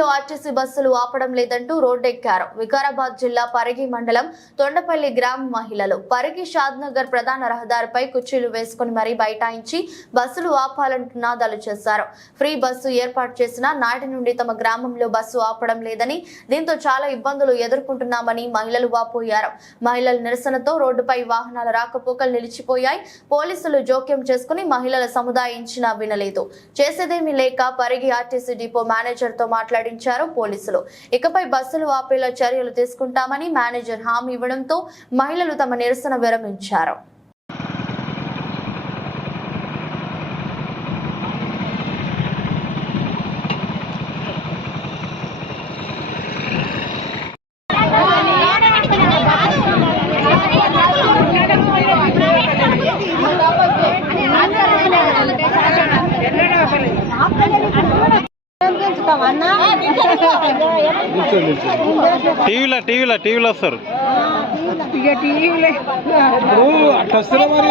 గ్రామంలో ఆర్టీసీ బస్సులు ఆపడం లేదంటూ రోడ్డెక్కారు. వికారాబాద్ జిల్లా పరిగి మండలం తొండపల్లి గ్రామ మహిళలు పరిగి షాద్నగర్ ప్రధాన రహదారిపై కుర్చీలు వేసుకుని మరీ బైఠాయించి బస్సులు ఆపాలంటూ నాదాలు చేశారు. ఫ్రీ బస్సు ఏర్పాటు చేసిన నాటి నుండి తమ గ్రామంలో బస్సు ఆపడం లేదని దీంతో చాలా ఇబ్బందులు ఎదుర్కొంటున్నామని మహిళలు వాపోయారు. మహిళల నిరసనతో రోడ్డుపై వాహనాల రాకపోకలు నిలిచిపోయాయి. పోలీసులు జోక్యం చేసుకుని మహిళల సముదాయించినా వినలేదు. చేసేదేమీ లేక పరిగి ఆర్టీసీ డిపో మేనేజర్తో మాట్లాడించారు పోలీసులు. ఇకపై బస్సులు ఆపేలా చర్యలు తీసుకుంటామని మేనేజర్ హామీ ఇవ్వడంతో మహిళలు తమ నిరసన విరమించారు. టీవీలో టీవీలో టీవీలో వస్తారు. ఇక టీవీలే. ఇప్పుడు అట్లా వస్తారు మరి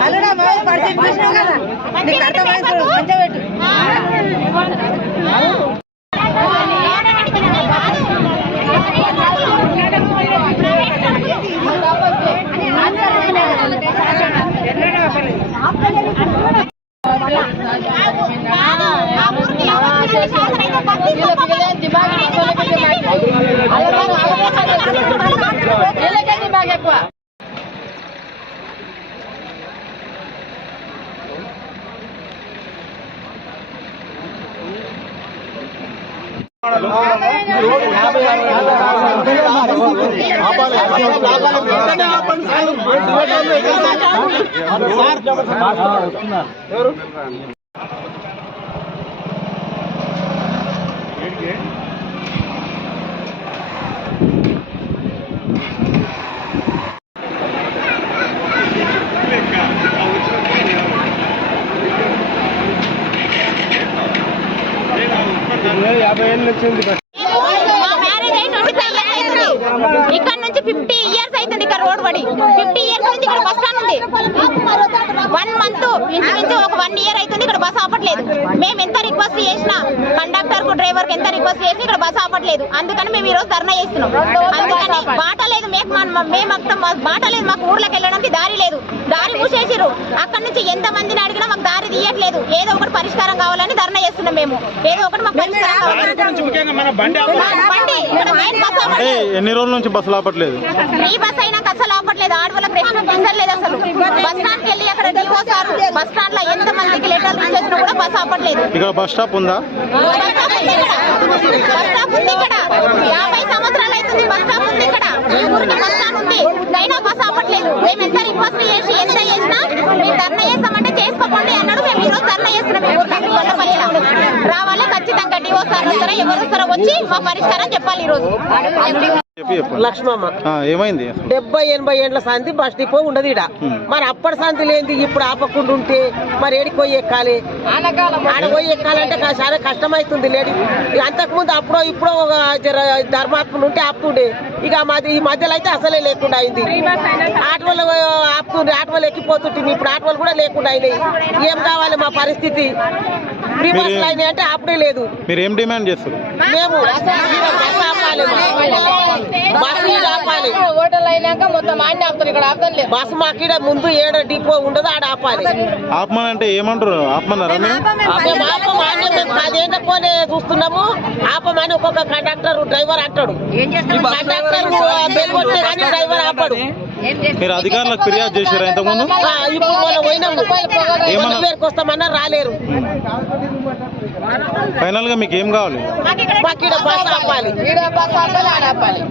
అల్లుడా మా పరిస్థితి చూసినావు కదా నీకు అర్థమైంది మంచిగా పెట్టు ఎవరు? యాభై ఏళ్ళు వచ్చింది మా ఇక్కడ నుంచి ఫిఫ్టీ ఇయర్స్ అవుతుంది ఇక్కడ రోడ్ పడి. ఫిఫ్టీ ఇయర్స్ నుంచి ఇక్కడ బస్ స్టాండ్ ఉంది. వన్ మంత్ ఇంచుమించు ఒక వన్ ఇయర్ అవుతుంది ఇక్కడ బస్ ఆపట్లేదు. మేము ఎంత రిక్వెస్ట్ చేసినా కండక్టర్కు డ్రైవర్కి ఎంత రిక్వెస్ట్ చేసి ఇక్కడ బస్ ఆపట్లేదు. అందుకని మేము ఈ రోజు ధర్నా చేస్తున్నాం. అందుకని బాట లేదు మేము మేము అక్కడ బాట లేదు. మాకు ఊర్లోకి వెళ్ళడానికి దారి లేదు. దారి మూసేసిర్రు. అక్కడ నుంచి ఎంత మందిని అడిగినా తీయట్లేదు ఏదో ఒకటి పరిష్కారం కావాలని ధర్నా చేస్తున్నాం మేము. ఏదో ఒకటి మాకు పరిష్కారం కావాలి మన బండి బండి ఇక్కడ మెయిన్ బస్ అంటే ఆపట్లేదు ఎన్ని రోజుల నుంచి బస్సులు ఆపట్లేదు? ఫ్రీ బస్ అయినా అసలు ఆపట్లేదు. ఆడవాళ్ళ ప్రశ్న తీసలేదు అసలు. బస్ స్టాండ్కి వెళ్ళి అక్కడ సార్ బస్ స్టాండ్లో ఎంత మందికి లెటర్లు ఇచ్చేసినా కూడా బస్ ఆపట్లేదు. ఇక్కడ బస్ స్టాప్ ఉందా? బస్ స్టాప్ ఉంది ఇక్కడ బస్ స్టాప్ ఉంది ఇక్కడ యాభై సంవత్సరాలు అవుతుంది బస్ స్టాప్ ఉంది ఇక్కడ ఈ ఊరికి బస్ స్టాండ్ ఉంది అయినా బస్ ఆపట్లేదు మేము ఎంత రిక్వెస్ట్ చేసి ఎంత చేసినా మేము ధర్నా చేస్తామంటే చేసుకోకండి అన్నాడు మేము ఈ రోజు ధర్నా చేస్తున్నాం ఈ రావాలి. ఖచ్చితంగా డివో సార్ ఎవరు వచ్చి మా పరిష్కారం చెప్పాలి ఈ రోజు లక్ష్మమ్మ. ఏమైంది? డెబ్బై ఎనభై ఏండ్ల సంతి బస్ డిపో ఉండదు ఇడ. మరి అప్పటి సంతి లేనిది ఇప్పుడు ఆపకుండా ఉంటే మరి ఏడికి పోయి ఎక్కాలి? ఆడ పోయి ఎక్కాలంటే చాలా కష్టమైతుంది లేడీ. అంతకుముందు అప్పుడో ఇప్పుడో ఒక ధర్మాత్మలు ఉంటే ఆపుతుండే. ఇక మాది ఈ మధ్యలో అయితే అసలే లేకుండా అయింది. ఆటోలు ఆపుతుండే. ఆటోలు ఎక్కిపోతుంటే ఇప్పుడు ఆటోలు కూడా లేకుండా అయినాయి. ఏం కావాలి మా పరిస్థితి? బస్సులు అయినాయి అంటే ఆపడే లేదు. మీరు ఏం డిమాండ్ చేస్తారు? మేము బస్సు ఆపాలి బస్సు ఆపాలి. హోటల్ అయినాక మొత్తం ఆడిని ఆపుతారు ఇక్కడ లేదు బస్సు మాకు ఈడ ముందు ఏడ డిపో ఉండదు ఆడ ఆపాలి. ఆపమని అంటే ఏమంటారు? ఆపమన్నారా మేము ఆపమని మేము పదేళ్ళకోనే చూస్తున్నాము. ఆపమని ఒక్కొక్క కండక్టర్ డ్రైవర్ అంటాడు. కండక్టర్ బెల్ కానీ డ్రైవర్ ఆపడు. మీరు అధికారులకు ఫిర్యాదు చేశారా ఇంతకుముందు? ఇప్పుడు మనం పోయినాము ఏమన్నా? వస్తామన్నా రాలేరు. ఫైనల్గా మీకు ఏం కావాలి? మాకు ఈడ బస్సు ఆపాలి ఈడ బస్ ఆపాలి. ఆడ ఆపాలి